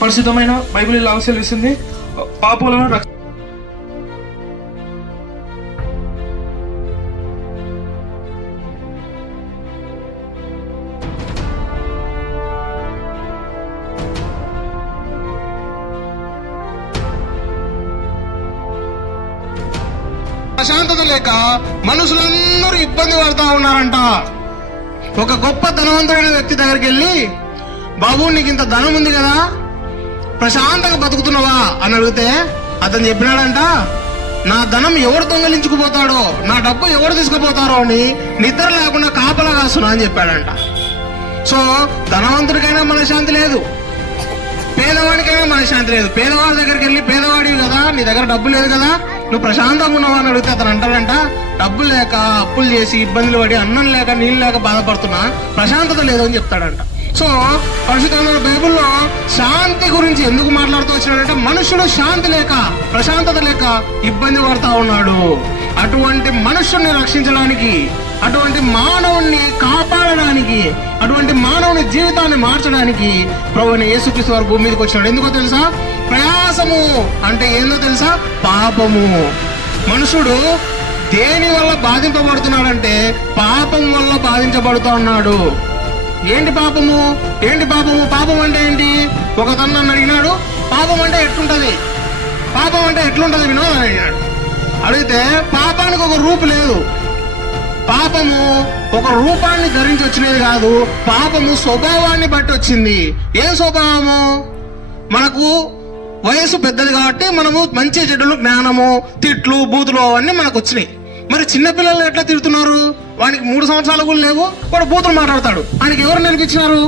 పరిశుద్ధమైన బైబిల్ ఇలా సెలవిస్తుంది, పాపాలను ప్రశాంతత లేక మనుషులందరూ ఇబ్బంది పడుతూ ఉన్నారంట. ఒక గొప్ప ధనవంతుడైన వ్యక్తి దగ్గరికి వెళ్ళి, బాబు నీకు ఇంత ధనం ఉంది కదా, ప్రశాంతంగా బతుకుతున్నావా అని అడిగితే అతను చెప్పినాడంట, నా ధనం ఎవరు దొంగలించుకుపోతాడో, నా డబ్బు ఎవరు తీసుకుపోతారో అని నిద్ర లేకుండా కాపలా కాస్తున్నా అని చెప్పాడంట. సో ధనవంతుడికైనా మనశ్శాంతి లేదు, పేదవాడికైనా మనశ్శాంతి లేదు. పేదవాడి దగ్గరికి వెళ్ళి, పేదవాడివి కదా, నీ దగ్గర డబ్బు లేదు కదా, నువ్వు ప్రశాంతంగా ఉన్నావు అని అడిగితే అతను అంటాడంట, డబ్బు లేక అప్పులు చేసి ఇబ్బందులు పడి అన్నం లేక నీళ్ళు లేక బాధపడుతున్నా, ప్రశాంతత లేదు అని చెప్తాడంట. సో పరిశుద్ధమైన బైబిల్లో శాంతి గురించి ఎందుకు మాట్లాడుతూ వచ్చినాడంటే, మనుషుడు శాంతి లేక ప్రశాంతత లేక ఇబ్బంది పడతా ఉన్నాడు. అటువంటి మనుషుల్ని రక్షించడానికి, అటువంటి మానవుణ్ణి కాపాడడానికి, అటువంటి మానవుని జీవితాన్ని మార్చడానికి ప్రభువైన యేసుక్రీస్తు వారు భూమి మీదకి వచ్చినాడు. ఎందుకో తెలుసా? ప్రయాసము అంటే ఏందో తెలుసా? పాపము. మనుషుడు దేని వల్ల బాధింపబడుతున్నాడంటే పాపం వల్ల బాధించబడుతూ ఉన్నాడు. ఏంటి పాపము? ఏంటి పాపము? పాపం అంటే ఏంటి? ఒకతను నన్ను అడిగినాడు, పాపం అంటే ఎట్లుంటది, పాపం అంటే ఎట్లుంటది వినోద్ అని అడిగినాడు. అడిగితే పాపానికి ఒక రూపు లేదు. పాపము ఒక రూపాన్ని ధరించి వచ్చినది కాదు, పాపము స్వభావాన్ని బట్టి వచ్చింది. ఏం స్వభావము? మనకు వయసు పెద్దది కాబట్టి మనము మంచి చెడులు, జ్ఞానము, తిట్లు, బూతులు అవన్నీ మనకు వచ్చినాయి. మరి చిన్నపిల్లలు ఎట్లా తిడుతున్నారు? వానికి 3 సంవత్సరాలు కూడా లేవు, వాడు బూతులు మాట్లాడతాడు. ఆయనకి ఎవరు నేర్పించినారు?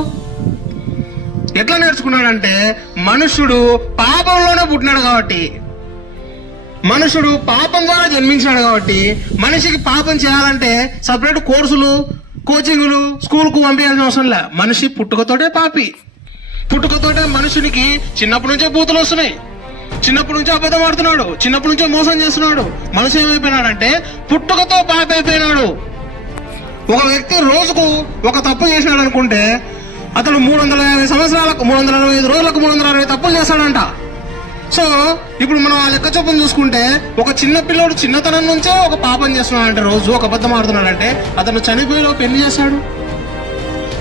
ఎట్లా నేర్చుకున్నాడంటే మనుషుడు పాపంలోనే పుట్టినాడు కాబట్టి, మనుషుడు పాపం ద్వారా జన్మించినాడు కాబట్టి, మనిషికి పాపం చేయాలంటే సపరేట్ కోర్సులు, కోచింగులు, స్కూల్కు పంపించాల్సిన అవసరం లే. మనిషి పుట్టుకతోటే పాపి. పుట్టుకతోటే మనుషునికి చిన్నప్పటి నుంచే బూతులు వస్తున్నాయి, చిన్నప్పటి నుంచే అబద్ధం ఆడుతున్నాడు, చిన్నప్పటి నుంచే మోసం చేస్తున్నాడు. మనిషి ఏమైపోయినాడంటే పుట్టుకతో పాపి అయిపోయినాడు. ఒక వ్యక్తి రోజుకు ఒక తప్పు చేసినాడు అనుకుంటే అతను 350 సంవత్సరాలకు 365 రోజులకు 360 తప్పులు చేస్తాడంట. సో ఇప్పుడు మనం ఆ లెక్క చొప్పున చూసుకుంటే ఒక చిన్న పిల్లోడు చిన్నతనం నుంచే ఒక పాపం చేస్తున్నాడంటే, రోజు ఒక అబద్ధం ఆడుతున్నాడంటే అతను చనిపోయేలో పెళ్లి చేశాడు.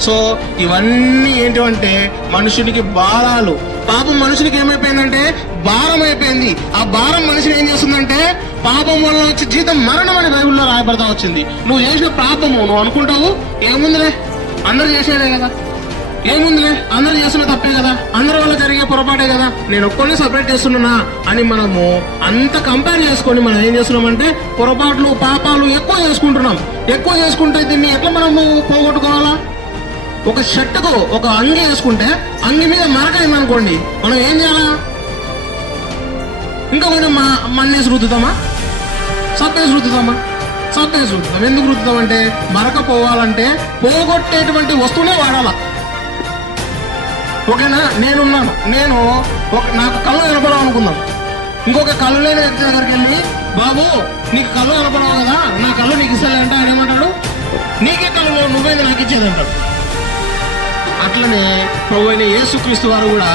సో ఇవన్నీ ఏంటంటే మనుషునికి భారాలు. పాపం మనుషునికి ఏమైపోయిందంటే భారం అయిపోయింది. ఆ భారం మనిషిని ఏం చేస్తుందంటే పాపం వల్ల వచ్చి జీతం మరణం అని బైబిల్లో రాయబడతా వచ్చింది. నువ్వు చేసిన పాపము నువ్వు అనుకుంటావు, ఏముందిలే అందరు చేసేదే కదా, ఏముందిలే అందరు చేస్తున్న తప్పే కదా, అందరి వల్ల జరిగే పొరపాటే కదా, నేను ఒక్కనే సపరేట్ చేస్తున్నా అని మనము అంత కంపేర్ చేసుకొని మనం ఏం చేస్తున్నామంటే పొరపాట్లు, పాపాలు ఎక్కువ చేసుకుంటున్నాం. ఎక్కువ చేసుకుంటే దీన్ని ఎట్లా మనము పోగొట్టుకోవాలా? ఒక షర్టుకు ఒక అంగి వేసుకుంటే అంగి మీద మరకైందనుకోండి, మనం ఏం చేయాలా? ఇంకా కొంచెం మన్నేసి రుద్దుతామా? సబ్బేసి రుద్దుతామా? సబ్బేసి రుద్దుతాం. ఎందుకు రుద్దుతామంటే మరక పోవాలంటే పోగొట్టేటువంటి వస్తువునే వాడాలా. ఓకేనా? నేనున్నాను, నాకు కళ్ళు కనపడవు అనుకుందాం. ఇంకొక కళ్ళు లేని వ్యక్తి దగ్గరికి వెళ్ళి, బాబు నీకు కళ్ళు కనపడవు కదా, నా కళ్ళు నీకు ఇస్తానంటే ఆయన ఏమంటాడు? నీకే కళ్ళు నువ్వేది నాకు ఇచ్చేదంటాడు. అట్లనే ప్రభువైన యేసుక్రీస్తు వారు కూడా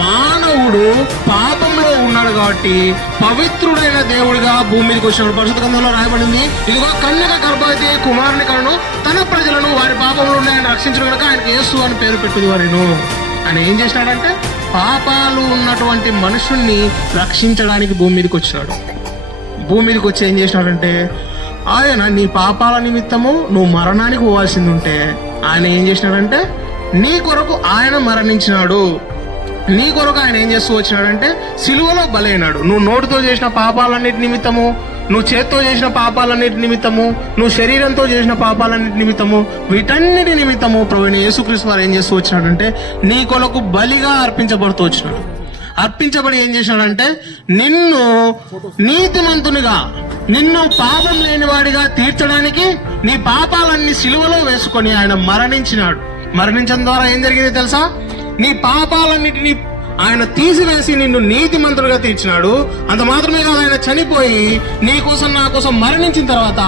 మానవుడు పాపంలో ఉన్నాడు కాబట్టి పవిత్రుడైన దేవుడిగా భూమి మీదకి వచ్చినాడు. పరిశుద్ధ గ్రంథంలో రాయబడింది, ఇదిగో కన్యక గర్భవతి కుమారుని కలను తన ప్రజలను వారి పాపంలో ఉన్నాయని రక్షించడం కనుక ఆయనకి యేసు అని పేరు పెట్టుది వారిను అని ఏం చేసినాడంటే పాపాలు ఉన్నటువంటి మనుషుల్ని రక్షించడానికి భూమి మీదకి వచ్చినాడు. భూమి మీదకి వచ్చి ఏం చేసినాడంటే ఆయన నీ పాపాల నిమిత్తము నువ్వు మరణానికి పోవాల్సింది ఉంటే ఆయన ఏం చేసినాడంటే నీ కొరకు ఆయన మరణించినాడు. నీ కొరకు ఆయన ఏం చేస్తూ వచ్చినాడంటే సిలువలో బలైనాడు. నువ్వు నోటితో చేసిన పాపాలన్నిటి నిమిత్తము, నువ్వు చేత్తో చేసిన పాపాలన్నిటి నిమిత్తము, నువ్వు శరీరంతో చేసిన పాపాలన్నిటి నిమిత్తము, వీటన్నిటి నిమిత్తము ప్రభువైన యేసుక్రీస్తు వారు ఏం చేస్తూ వచ్చినాడంటే నీ కొరకు బలిగా అర్పించబడుతూ వచ్చినాడు. అర్పించబడి ఏం చేసినాడంటే నిన్ను నీతిమంతునిగా, నిన్ను పాపం లేనివాడిగా తీర్చడానికి నీ పాపాలన్నీ సిలువలో వేసుకొని ఆయన మరణించినాడు. మరణించడం ద్వారా ఏం జరిగింది తెలుసా? నీ పాపాలన్నిటినీ ఆయన తీసివేసి నిన్ను నీతిమంతులుగా తీర్చినాడు. అంత మాత్రమే కాదు, ఆయన చనిపోయి నీ కోసం నా కోసం మరణించిన తర్వాత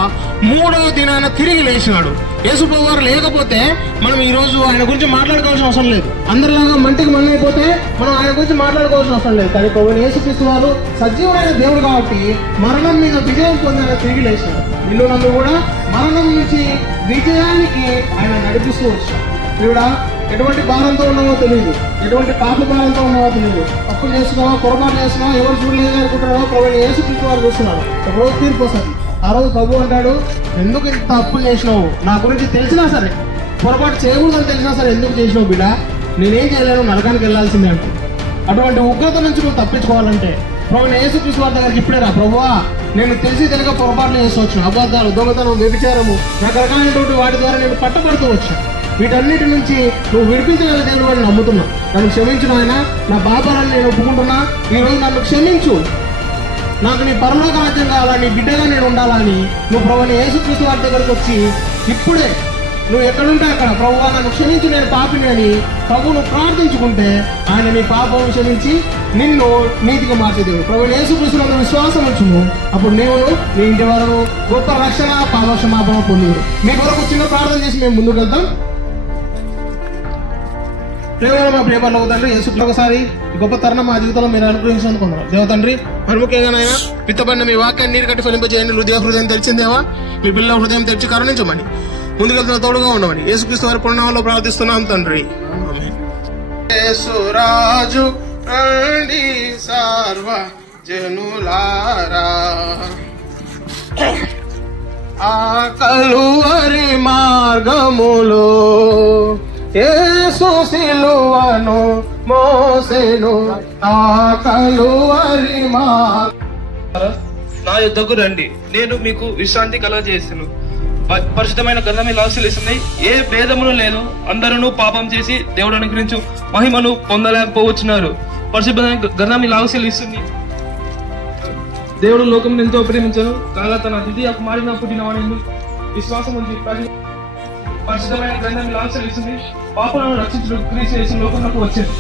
3వ దినాన తిరిగి లేచినాడు. యేసు ప్రభు వారు లేకపోతే మనం ఈ రోజు ఆయన గురించి మాట్లాడుకోవాల్సిన అవసరం లేదు. అందరిలాగా మంటికి మన్ను అయిపోతే మనం ఆయన గురించి మాట్లాడుకోవాల్సిన అవసరం లేదు. కానీ ప్రభు యేసుక్రీస్తు వారు సజీవమైన దేవుడు కాబట్టి మరణం మీద విజయం పొందని తిరిగి లేచారు. నిన్ను నన్ను కూడా మరణం నుంచి విజయానికి ఆయన నడిపిస్తూ వచ్చారు. దేవుడా, ఎటువంటి భారంతో ఉన్నావో తెలియదు, ఎటువంటి పాప భారంతో ఉన్నావో తెలియదు, తప్పు చేస్తున్నావా, పొరపాటు చేస్తున్నావా, ఎవరు చూడలేదు అనుకుంటున్నావో ప్రభు యేసుక్రీస్తు వారు చూస్తున్నాడు. రోజు తీర్పు వస్తుంది. ఆ రోజు ప్రభు అంటాడు, ఎందుకు ఇంత తప్పులు చేసినావు, నా గురించి తెలిసినా సరే, పొరపాటు చేయకూడదని తెలిసినా సరే ఎందుకు చేసినావు బిడ్డ, నేనేం చేయలేను, నరకానికి వెళ్ళాల్సిందే అంటే. అటువంటి ఉగ్రత నుంచి నువ్వు తప్పించుకోవాలంటే ప్రభు యేసుక్రీస్తు వారి దగ్గరికి ఇప్పుడే రా. ప్రభువా, నేను తెలిసి తెలియక పొరపాట్లు చేస్తూ వచ్చాను, అబద్ధాలు, దొంగతనం, వ్యభిచారము, రకరకాలైనటువంటి వాటి ద్వారా నేను పట్టబడుతూ వచ్చాను. వీటన్నిటి నుంచి నువ్వు విడిపించగల దేవుడు అని నమ్ముతున్నా. నన్ను క్షమించు నాయన, నా పాపాలను నేను ఒప్పుకుంటున్నా, ఈరోజు నన్ను క్షమించు, నాకు నీ పరలోక రాజ్యం కావాలా, నీ బిడ్డగా నేను ఉండాలని నువ్వు ప్రభుని యేసుక్రీస్తు వారి దగ్గరకు వచ్చి ఇప్పుడే నువ్వు ఎక్కడుంటే అక్కడ ప్రభువా నన్ను క్షమించు, నేను పాపిని అని ప్రభువును ప్రార్థించుకుంటే ఆయన నీ పాపం క్షమించి నిన్ను నీతిగా మార్చేదేవుడు. ప్రభుని యేసుక్రీస్తునందు విశ్వాసం వచ్చును, అప్పుడు నీవు నీ ఇంటి వారు గొప్ప రక్షణ, పాప క్షమాపణ పొందుడు. మీ కొరకు చిన్న ప్రార్థన చేసి మేము ముందుకు వెళ్తాం. మా ప్రేమలో తండ్రి, యేసుక్రీస్తు ఒకసారి గొప్ప తరుణం మా జీవితంలో మీరు అనుగ్రహించుకున్నారు. దేవ తండ్రి, మరి ముఖ్యంగా నాయన పిత్తబడిన మీ వాక్యాన్ని నీరు కట్టి ఫలింపజేయండి. హృదయం తెరిచిందేవా, మీ పిల్లల హృదయం తెరిచి కరుణించమని, ముందుకెళ్తున్న తోడుగా ఉండమని యేసుక్రీస్తు వారి పుణ్యనామంలో ప్రార్థిస్తున్నాం తండ్రి. యేసురాజు రండి సర్వ జనులారా, ఆ కలువరి మార్గములో యేసు సిలువను మోసెను, ఆ కలువరి నా యుద్ధకు రండి, నేను మీకు విశ్రాంతి కలగజేసాను. పరిశుద్ధమైన గ్రంథం ఇలా సెలవిస్తుంది, ఏ భేదమును లేదు, అందరూ పాపం చేసి దేవుడు అనుగ్రహించు మహిమను పొందలేకపోవచ్చున్నారు. పరిశుద్ధమైన గ్రంథం ఇలా సెలవిస్తుంది, దేవుడు లోకం ఎంతో ప్రేమించను కాగా తన ద్వితీయ కుమారునిగా పుట్టిన వాడిని విశ్వాసం ఉంది. పరిశుద్ధమైన గ్రంథం ఇలా సెలవిస్తుంది, పాపలను రక్షించు క్రీస్తు యేసు లోకంలోకి వచ్చింది.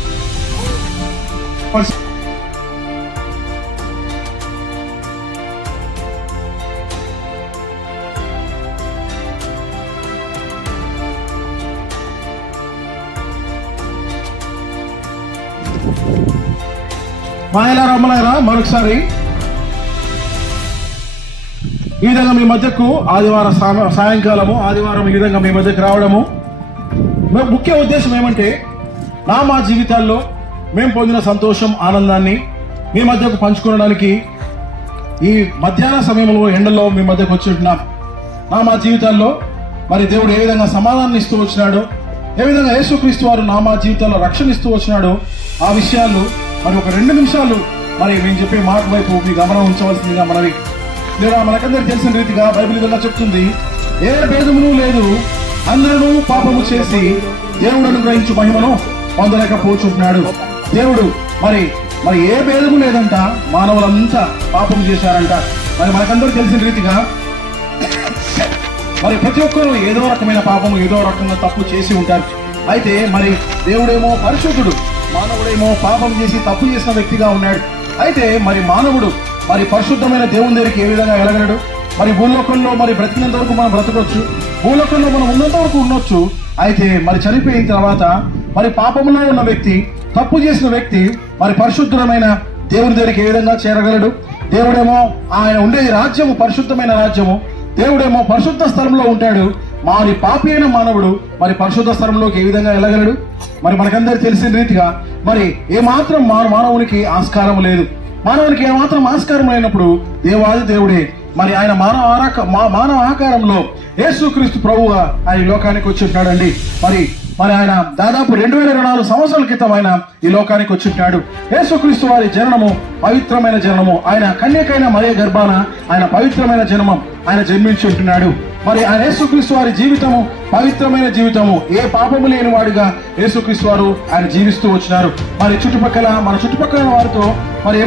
మాయలారా అమ్మలారా, మరొకసారి ఈ విధంగా మీ మధ్యకు ఆదివారం సాయంకాలము ఆదివారం ఈ విధంగా మీ మధ్యకు రావడము ముఖ్య ఉద్దేశం ఏమంటే, మా జీవితాల్లో మేము పొందిన సంతోషం, ఆనందాన్ని మీ మధ్యకు పంచుకోవడానికి ఈ మధ్యాహ్న సమయంలో ఎండలో మీ మధ్యకు వచ్చి మా జీవితాల్లో మరి దేవుడు ఏ విధంగా సమాధానం ఇస్తూ వచ్చినాడో, ఏ విధంగా యేసుక్రీస్తు వారు మా జీవితాల్లో రక్షణ ఇస్తూ వచ్చినాడో, ఆ విషయాలు మరి ఒక 2 నిమిషాలు మరి మేము చెప్పే మాట వైపు మీ గమనం ఉంచవలసిందిగా మనవి. లేదా మనకందరికి తెలిసిన రీతిగా బైబిల్ విధంగా చెప్తుంది, ఏ భేదమును లేదు, అందరూ పాపము చేసి దేవుడు అనుగ్రహించు మహిమను పొందలేకపోతున్నాడు. దేవుడు మరి మరి ఏ భేదము లేదంట, మానవులంతా పాపం చేశారంట. మరి మనకందరూ తెలిసిన రీతిగా మరి ప్రతి ఒక్కరూ ఏదో రకమైన పాపము, ఏదో రకంగా తప్పు చేసి ఉంటారు. అయితే మరి దేవుడేమో పరిశుద్ధుడు, మానవుడేమో పాపం చేసి తప్పు చేసిన వ్యక్తిగా ఉన్నాడు. అయితే మరి మానవుడు మరి పరిశుద్ధమైన దేవుని దగ్గరికి ఏ విధంగా వెళ్ళగలడు? మరి భూలోకంలో మరి బ్రతికినంత వరకు మనం బ్రతకొచ్చు, భూలోకంలో మనం ఉన్నంత వరకు ఉండొచ్చు. అయితే మరి చనిపోయిన తర్వాత మరి పాపంలో ఉన్న వ్యక్తి, తప్పు చేసిన వ్యక్తి మరి పరిశుద్ధమైన దేవుని దగ్గరికి ఏ విధంగా చేరగలడు? దేవుడేమో ఆయన ఉండేది రాజ్యము, పరిశుద్ధమైన రాజ్యము. దేవుడేమో పరిశుద్ధ స్థలంలో ఉంటాడు. మరి పాపి అయిన మానవుడు మరి పరిశుద్ధ స్థలంలోకి ఏ విధంగా వెళ్ళగలడు? మరి మనకందరికి తెలిసిన రీతిగా మరి ఏమాత్రం మానవునికి ఆస్కారం లేదు. మానవునికి ఏమాత్రం ఆస్కారం లేనప్పుడు దేవాది దేవుడే మరి ఆయన మానవ ఆకారంలో యేసుక్రీస్తు ప్రభువుగా ఆయన లోకానికి వచ్చి ఉంటాడండి. మరి ఆయన దాదాపు 2024 సంవత్సరాల క్రితం ఆయన ఈ లోకానికి వచ్చి ఉంటాడు. యేసుక్రీస్తు వారి జననము పవిత్రమైన జననము. ఆయన కన్యకైన మరియ గర్భాన ఆయన పవిత్రమైన జన్మం ఆయన జన్మించి ఉంటున్నాడు. మరి ఆయన యేసుక్రీస్తు వారి జీవితము పవిత్రమైన జీవితము, ఏ పాపము లేని వాడిగా యేసుక్రీస్తు వారు ఆయన జీవిస్తూ వచ్చినారు. మరి మన చుట్టుపక్కల వారితో మరి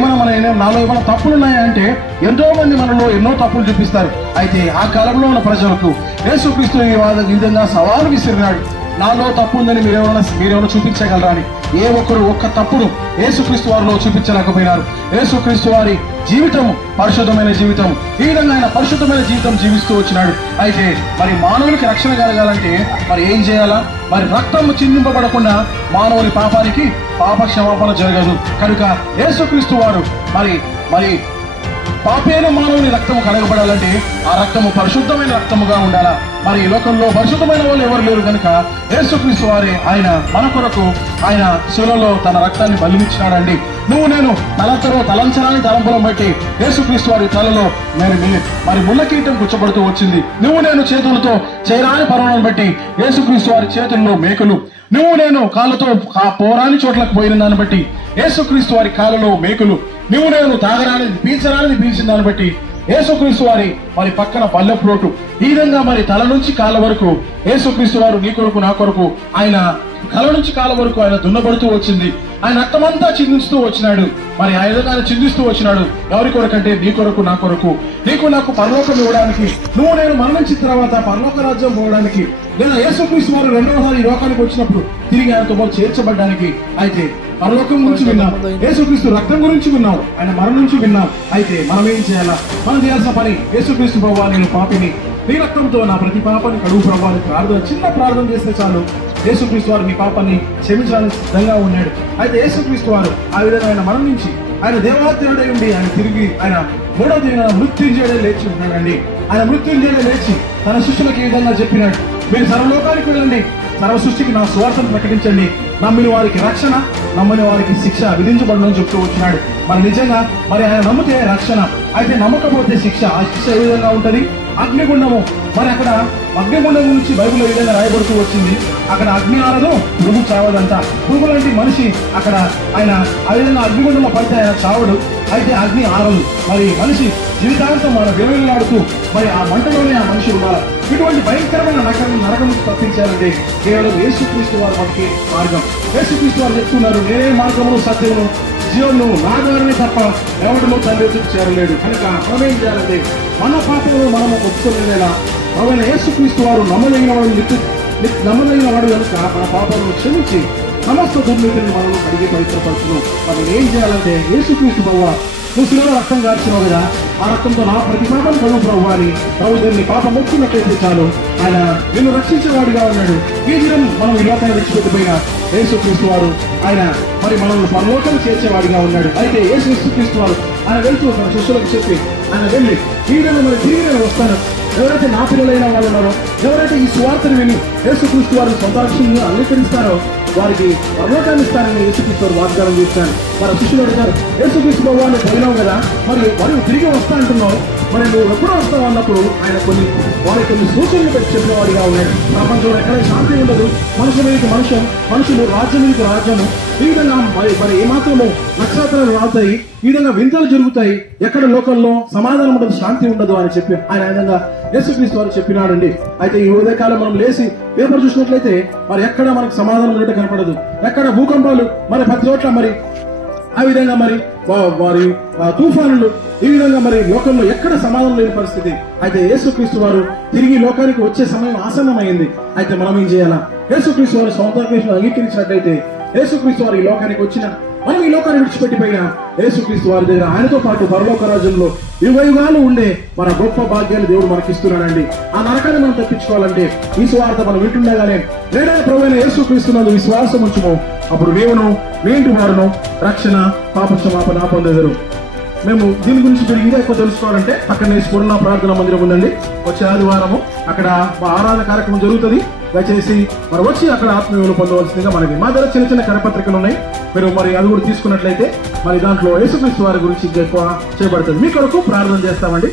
నాలో ఏమైనా తప్పులు ఉన్నాయంటే ఎంతో మంది మనలో ఎన్నో తప్పులు చూపిస్తారు. అయితే ఆ కాలంలో ఉన్న ప్రజలకు యేసుక్రీస్తు ఈ విధంగా సవాలు విసిరినాడు. నాలో తప్పు ఉందని మీరేమైనా చూపించగలరా అని ఏ ఒక్కరు ఒక్క తప్పును యేసుక్రీస్తు వారిలో చూపించలేకపోయినారు. యేసుక్రీస్తు వారి జీవితం పరిశుద్ధమైన జీవితం. ఈ విధంగా ఆయన పరిశుద్ధమైన జీవితం జీవిస్తూ వచ్చినాడు. అయితే మరి మానవునికి రక్షణ కలగాలంటే మరి ఏం చేయాలా? మరి రక్తం చిందింపబడకుండా మానవుని పాపానికి పాప క్షమాపణ జరగదు. కనుక యేసుక్రీస్తు వారు మరి పాపైన మానవుని రక్తము కడగబడాలంటే ఆ రక్తము పరిశుద్ధమైన రక్తముగా ఉండాలా. మరి ఈ లోకంలో పరిశుద్ధమైన వాళ్ళు ఎవరు లేరు కనుక యేసుక్రీస్తు వారే ఆయన మన కొరకు ఆయన శిలువలో తన రక్తాన్ని బలిమిచ్చినాడండి. నువ్వు నేను తలంచరాని తలంపులను బట్టి యేసుక్రీస్తు వారి తలలో మరి ముళ్ళకీటం కూర్చోబడుతూ వచ్చింది. నువ్వు నేను చేతులతో చేయరాని పర్వలను బట్టి యేసుక్రీస్తు వారి చేతుల్లో మేకులు, నువ్వు నేను కాళ్ళతో పోరాని చోట్లకు పోయిన దాన్ని బట్టి యేసుక్రీస్తు వారి కాళ్ళలో మేకులు, నువ్వు నేను తాగరానిది పీల్చరానిది పీల్చిన దాన్ని బట్టి యేసుక్రీస్తు వారి మరి పక్కన పల్లెప్రోటు. ఈ విధంగా మరి తల నుంచి కాళ్ళ వరకు యేసుక్రీస్తు వారు నీ కొరకు నా కొరకు ఆయన తల నుంచి కాళ్ళ వరకు ఆయన దున్నబడుతూ వచ్చింది. ఆయన రక్తమంతా చిందిస్తూ వచ్చినాడు. మరి ఆ విధంగా ఆయన చిందిస్తూ వచ్చినాడు. ఎవరి కొరకంటే నీ కొరకు నా కొరకు, నీకు నాకు పరలోకం ఇవ్వడానికి, నువ్వు నేను మరణించిన తర్వాత పరలోక రాజ్యం పోవడానికి, లేదా యేసుక్రీస్తు వారు రెండవసారి ఈ లోకానికి వచ్చినప్పుడు తిరిగి ఆయనతో పాటు చేర్చబడ్డానికి. అయితే పరలోకం గురించి విన్నాం, యేసుక్రీస్తు రక్తం గురించి విన్నాం, ఆయన మరణం నుంచి విన్నాం. అయితే మనం ఏం చేయాలా? మనం చేయాల్సిన పని, యేసుక్రీస్తు ప్రభువా నేను పాపిని, నీ రక్తంతో నా ప్రతి పాపాన్ని కడుగు ప్రభువా అని ప్రార్థన, చిన్న ప్రార్థన చేస్తే చాలు యేసుక్రీస్తు వారు నీ పాపాన్ని క్షమించడానికి సిద్ధంగా ఉన్నాడు. అయితే యేసుక్రీస్తు వారు ఆ విధంగా ఆయన మరణించి ఆయన దేవాత్యుడై ఉండి ఆయన తిరిగి ఆయన మూడవ దినాన మృత్యుంజయుడై లేచి ఉన్నాడండి. ఆయన మృత్యుంజయుడై లేచి తన శిష్యులకు ఈ విధంగా చెప్పినాడు, మీరు సర్వలోకానికి వెళ్ళండి, సర్వ సృష్టికి నా సువార్తను ప్రకటించండి, నమ్మిన వారికి రక్షణ, నమ్మని వారికి శిక్ష విధించబడని చెప్తూ వచ్చినాడు. మరి నిజంగా మరి ఆయన నమ్మితే రక్షణ, అయితే నమ్మకపోతే శిక్ష. ఆ శిక్ష ఏ విధంగా ఉంటది? అగ్నిగుండము. మరి అక్కడ అగ్నిగుండం గురించి బైబిల్లో ఈ విధంగా రాయబడుతూ వచ్చింది. అక్కడ అగ్ని ఆరదు, పురుగు చావదంట. పురుగు లాంటి మనిషి అక్కడ ఆయన ఆ విధంగా అగ్నిగుండంలో పడితే ఆయన చావడు, అయితే అగ్ని ఆరదు. మరి మనిషి జీవితాంతం మన విలువలాడుతూ మరి ఆ మంటలోనే ఆ మనిషి ఉండాలి. ఇటువంటి భయంకరమైన నరకం నుంచి తప్పించాలంటే కేవలం యేసుక్రీస్తు వారి మనకి మార్గం. యేసుక్రీస్తు వారు చెప్తున్నారు, నేనే మార్గమును సత్యమును జీవను, నా ద్వారానే తప్ప ఎవరిలో తండ్రి చేరలేడు. కనుక మనం ఏం చేయాలంటే మన పాపమును మనం ఒప్పుకునేలా ఆయన యేసుక్రీస్తు వారు నమ్మదగిన వాడు కనుక మన పాపమును క్షమించి సమస్త దుర్నీతిని మనం అడిగి పవిత్రపరచును. మనం ఏం చేయాలంటే యేసుక్రీస్తు ప్రభువా నువ్వు శిలువలో రక్తం కార్చినావు కదా, ఆ రక్తంతో నా ప్రతి పాపం కడుగు ప్రభువా అని ప్రభు దీన్ని పాపం మొక్కున్నట్లయితే చాలు ఆయన నిన్ను రక్షించేవాడిగా ఉన్నాడు. ఈ దినం మనం ఈ లోకాన్ని విడిచిపెట్టిపోయిన యేసుక్రీస్తు వారు ఆయన మరి మనల్ని పరలోకాన్ని చేర్చేవాడిగా ఉన్నాడు. అయితే యేసుక్రీస్తు వారు ఆయన వెళ్తూ తన శిష్యులకు చెప్పి ఆయన వెళ్ళి ఈ విధంగా మరి తిరిగి నేను వస్తాను, ఎవరైతే నా పిల్లలైన వాళ్ళు ఉన్నారో, ఎవరైతే ఈ సువార్తను విని యేసుక్రీస్తు వారిని సొంత రక్షణను అంగీకరిస్తారో వారికి పరలోకాన్ని ఇస్తారని యేసుక్రీస్తు వారు వాగ్దానం చేశారు. మన శిష్యులు అడిగారు, యేసుక్రీస్తు భగవాన్ని పోయినావు కదా, మరి తిరిగి వస్తా అంటున్నావు, మరి నువ్వు ఎప్పుడో వస్తావు అన్నప్పుడు ఆయన వారికి కొన్ని సూచనలు పెట్టి చెప్పిన వాడిగా ఉన్నాడు. ప్రపంచంలో ఎక్కడ శాంతి ఉండదు, మనుషుల మీదకి మనుషులు రాజ్యం మీదకి రాజ్యము, ఈ విధంగా మరి ఏమాత్రము నక్షత్రాలు రాతాయి, ఈ విధంగా వింతలు జరుగుతాయి, ఎక్కడ లోకంలో సమాధానం ఉండదు, శాంతి ఉండదు అని చెప్పి ఆయన విధంగా యేసుక్రీస్తు వారు చెప్పినాడండి. అయితే ఈ ఉదయకాలం మనం లేచి పేపర్ చూసినట్లయితే మరి ఎక్కడ మనకు సమాధానం ఉన్నట్టు కనపడదు, ఎక్కడ భూకంపాలు మరి ప్రతి చోట్ల మరి ఆ విధంగా మరి వారి తుఫానులు, ఈ విధంగా మరి లోకంలో ఎక్కడ సమాధానం లేని పరిస్థితి. అయితే యేసుక్రీస్తు వారు తిరిగి లోకానికి వచ్చే సమయం ఆసన్నమైంది. అయితే మనం ఏం చేయాలా? యేసుక్రీస్తు వారు సొంత అంగీకరించినట్లయితే యేసుక్రీస్తు వారు ఈ లోకానికి వచ్చిన మనం ఈ లోకాన్ని విడిచిపెట్టిపోయినా యేసుక్రీస్తు వారి దగ్గర ఆయనతో పాటు పరలోక రాజ్యంలో యుగయుగాలు ఉండే మన గొప్ప భాగ్యాన్ని దేవుడు మనకిస్తున్నాడండి. ఆ నరకాన్ని మనం తప్పించుకోవాలంటే ఈ సువార్త మనం వింటుండగానే నేనే ప్రభువైన యేసుక్రీస్తునందు విశ్వాసం ఉంచుము, అప్పుడు నీవును నీ ఇంటి వారును రక్షణ పాప క్షమాపణ పొందెదరు. మేము దీని గురించి మీరు ఇంకా ఎక్కువ తెలుసుకోవాలంటే అక్కడనే స్ఫురణ ప్రార్థన మందిరం ఉందండి. వచ్చే ఆదివారము అక్కడ ఆరాధన కార్యక్రమం జరుగుతుంది. దయచేసి మరి వచ్చి అక్కడ ఆత్మీయులు పొందవలసిందిగా మనకి మా దగ్గర చిన్న చిన్న కరపత్రికలు ఉన్నాయి, మీరు మరి అది కూడా తీసుకున్నట్లయితే మరి దాంట్లో యేసుక్రీస్తు వారి గురించి ఇంకా ఎక్కువ చేయబడుతుంది. మీ కొరకు ప్రార్థన చేస్తామండి.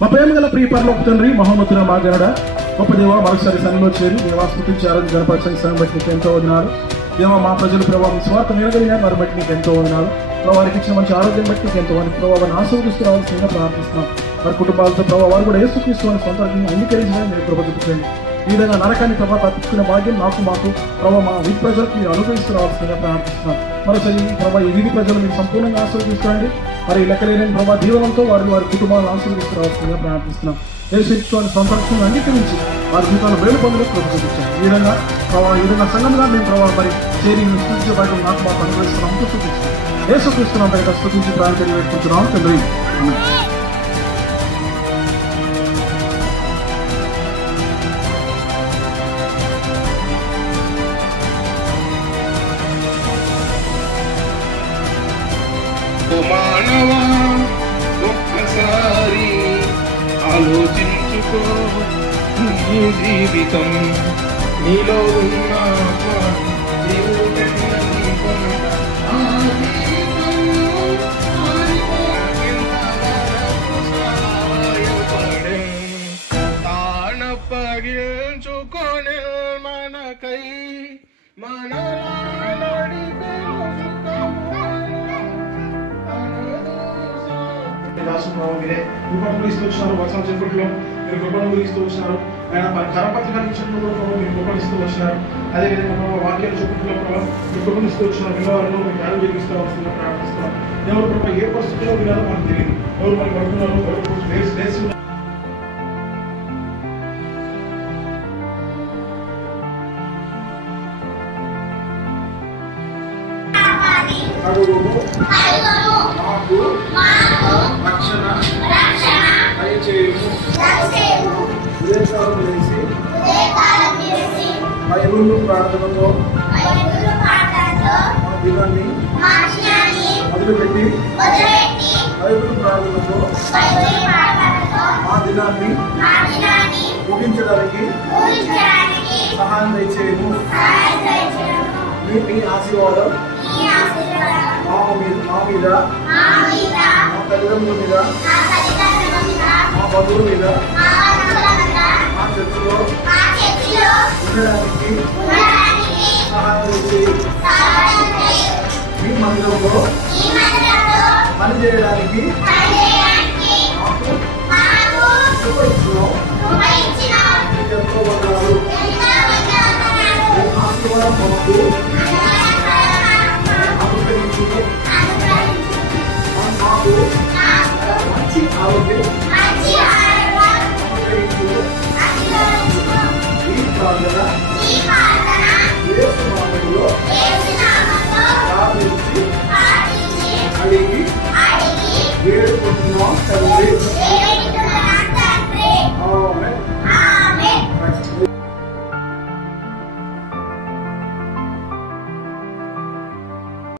మా ప్రేమ గల ప్రియ పరలోక తండ్రి, మహోన్నతుల మా గనుడ గొప్ప దేవ, మరొకసారి సన్నిలో చేరి దేవా స్తుతించి ఆరోగ్య గణపరచని సమయం బట్టి నీకు ఎంతో వందనాలు. దేవ మా ప్రజలు ప్రభావం స్వార్థం నిలగలిగినారు, వారి బట్టి నీకు ఎంతో వందనాలు. వారికి ఇచ్చిన మంచి ఆరోగ్యం బట్టి నీకు ఎంతో మంది ప్రభావాన్ని ఆశీర్వదిస్తూ రావాల్సిందిగా ప్రార్థిస్తున్నాం. వారి కుటుంబాలతో ప్రభావ వారు కూడా యేసుక్రీస్తు వారి సొంత అంగీకరించడానికి మీరు కృప చూపించండి. ఈ విధంగా నరకాన్ని ప్రభావ తప్పించుకునే భాగ్యం మాకు ప్రభావ మా వీధి ప్రజలకు మీరు అనుగ్రహిస్తూ రావాల్సిందిగా ప్రార్థిస్తున్నాం. మరోసారి ప్రభావ ఈ వీధి ప్రజలు మీరు సంపూర్ణంగా ఆశీర్వదిస్తారండి. మరి లెక్కలేని ప్రభావ దీవెనలతో వారి కుటుంబాలను ఆశీర్వదిస్తూ రావాల్సిందిగా ప్రార్థిస్తున్నాం. యేసుక్రీస్తు వారి సంరక్షణ అంగీకరించి వారి జీవితాలు మేలు పొందులు కృప చూపించారు. ఈ విధంగా సంఘంగా మేము ప్రభావ మరి చేరి స్థుతించే బయట నాకు మాకు అనుగ్రహిస్తున్నాము స్థుతించాం. యేసుక్రీస్తున్న బయట స్థుతించి ప్రాంతాన్ని పెట్టుకుంటున్నాం తండ్రి. మానవా ఒక్కసారి ఆలోచించుకో, నీ జీవితం నీలో ఉన్న పగించుకొని మనకై మన మీరే కృపను ఇస్తూ వచ్చినారు. వచనం చెప్పట్లో మీరు కృపను ఇస్తూ వచ్చినారు. ఆయన కరపత్రికలు ఇచ్చినట్లు కూడా మీరు కృపను ఇస్తూ వచ్చినారు. అదేవిధంగా ప్రభావ వాక్యాలు చెప్పట్లో ప్రభావ మీరు కృపను ఇస్తూ వచ్చినారు. విన్నవారిలో మీకు జ్ఞానం చేపిస్తూ వస్తున్నారు, ప్రార్థిస్తున్నారు. ఎవరు ప్రభావ ఏ పరిస్థితుల్లో విన్నారో మనకు తెలియదు. ఎవరు మనకి పడుతున్నారు, ఎవరు వేసి రక్షణ దయచేయుము. ఉదయకాలం లేచి బైబిల్ ప్రార్థనతో మా దినాన్ని మొదలుపెట్టి బైబిల్ ప్రార్థనతో మా దినాన్ని ముగించడానికి సహాయం దయచేయము. మీ ఆశీర్వాదం మా మీద, మా తల్లిదండ్రుల మీద, మా బంధువుల మీద, మా చర్చిలో ఉండడానికి సహాయం చేసి మీ మందిరంలో పనిచేయడానికి